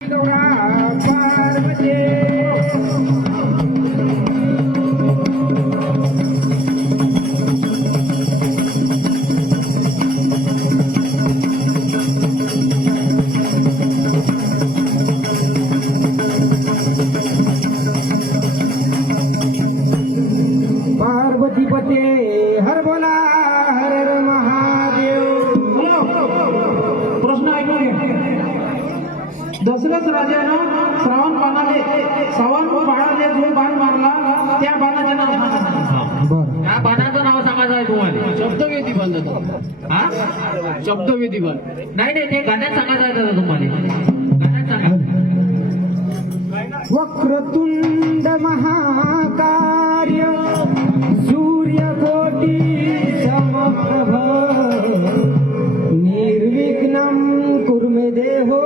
पार्वतीपते हर बोला हर हर महादेव. प्रश्न ऐकून घ्या. दशरथ राजानं श्रावण बाळाले जो बाण मारला त्या बाणाचे नाव सांगा. त्या बाणाचं नाव सांगायचं आहे तुम्हाला. शब्दवेदी बंद. हा शब्दवेदी बंद. नाही नाही ते गाण्यात सांगायचं आहे दादा तुम्हाला. गाण्यात सांगा. वक्रतुंड महाकार्य सूर्यकोटी समप्रभ निर्विघ्नं कुरु मे देहो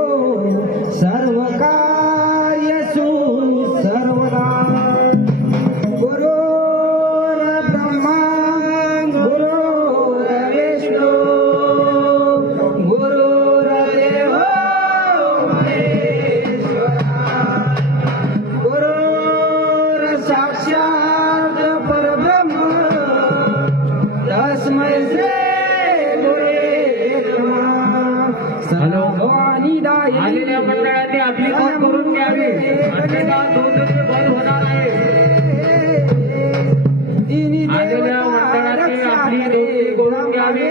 सर्वकार्येषु सर्वदा. गुरुर्ब्रह्मा गुरुर्विष्णु गुरुर्देवो साक्षात परब्रह्म तस्मै श्री गुरुवे नमः. हॅलो. सर्वानिदाय आलेल्या मंडळांनी आपली नोंद करून घ्यावी. अन्यथा नोंदणी बंद होणार आहे. आलेल्या मंडळांनी आपली नोंदणी करून घ्यावी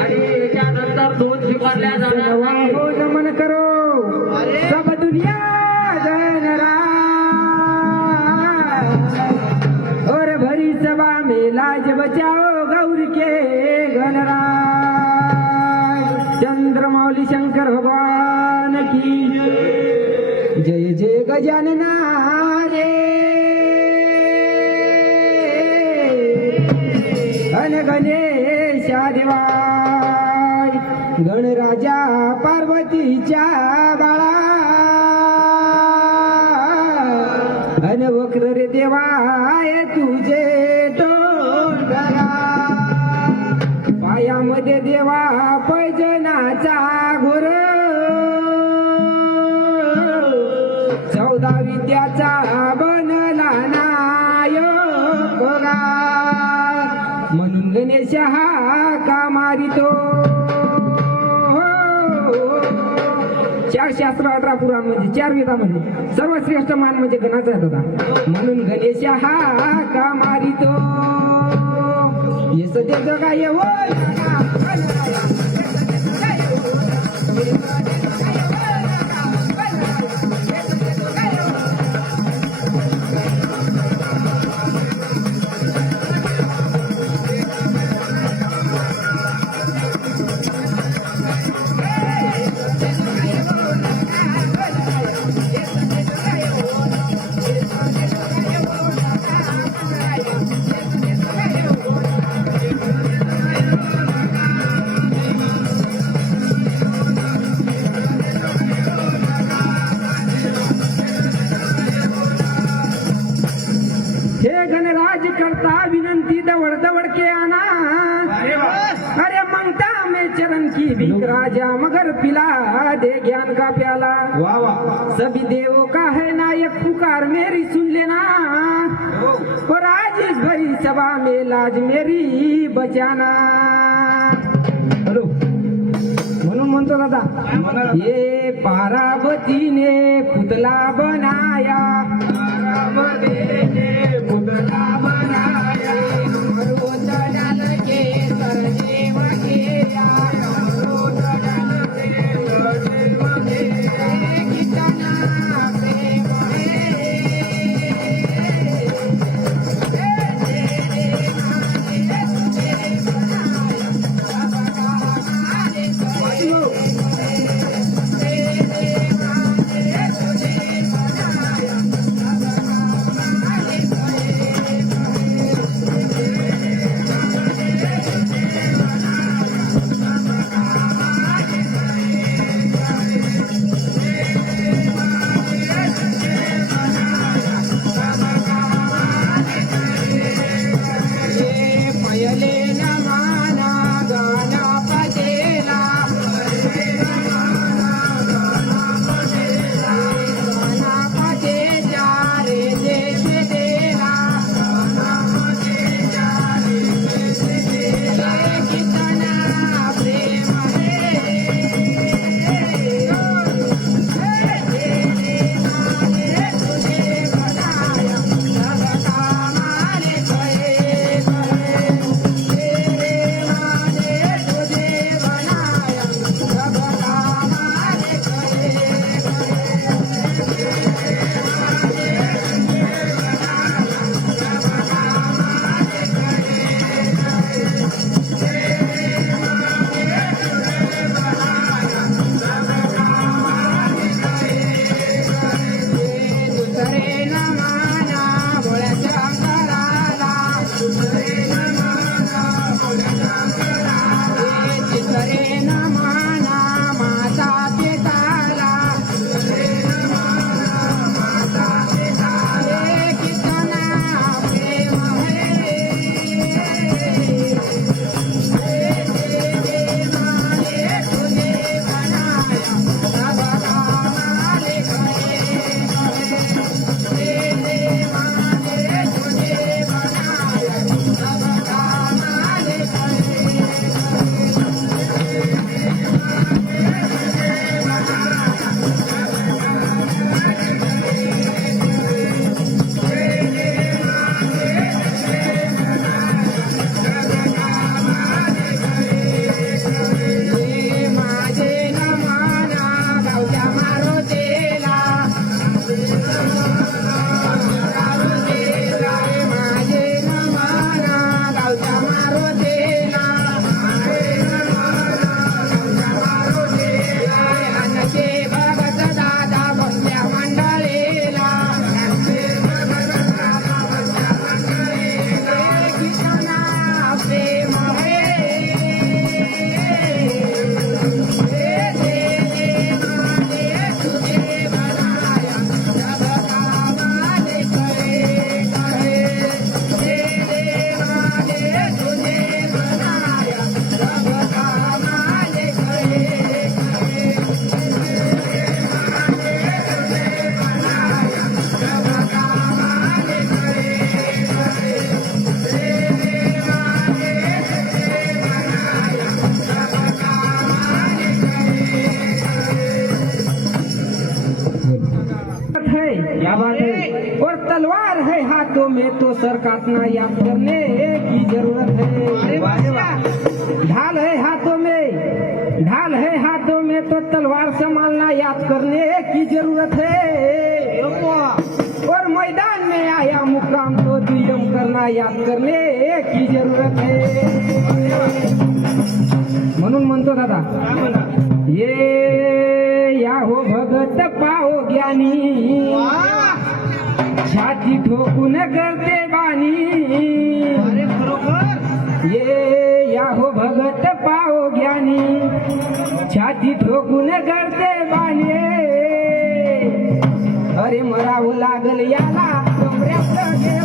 आणि त्यानंतर नोंद स्वीकारल्या जाणार नाही. हो नमन करो सब दुनिया और भरी सभा में लाज बचाओ गौर के गणराज. चंद्रमौली शंकर भगवान की जय जय गजानना रे. अन गणेशा देवाय गणराजा पार्वतीच्या बाळा अन वक्र रे देवाय तुझे टोंडरा. पायामध्ये देवा पैजनाचा घोर 14 विद्याचा बनला नायक म्हणून गणेश हा का मारितो. 4 शास्त्र 18 पुराण म्हणजे 4 वेदामध्ये सर्वश्रेष्ठ मान म्हणजे गणाचा येत होता. म्हणून गणेश हा का मारितो. ये सध्या जगा ये हो करता विनंती दवड़ दवड़ के आना. अरे मांगता मैं चरण की भीख राजा मगर पिला दे ज्ञान का प्याला. वाह वाह. सभी देवों का है नायक पुकार मेरी सुन लेना. और आज इस भरी सभा में लाज मेरी बचाना. हॅलो म्हणून म्हणतो दादा ये पार्वतीने पुतला बनाया. पार्वतीने पुतला बनाया पर्वत डाल के सरदेव किया. पर्वत डाल के सरदेव किया. कितना प्रेम है हाथों में तो सर काटना याद करने की जरूरत है। ढाल है हाथों में, ढाल है हाथों में तो तलवार संभालना याद करने की जरूरत है। और मैदान में आया मुकाम तो दुयम करना याद करने की जरूरत है। म्हणून म्हणतो दादा, ये या हो भगत पाओ ज्ञानी, छाती ठोकून करते बानी। ये या हो भगत पाओ ज्ञानी, छाती ठोकून करते बानी। अरे मरावं लागल याला डोंगऱ्यात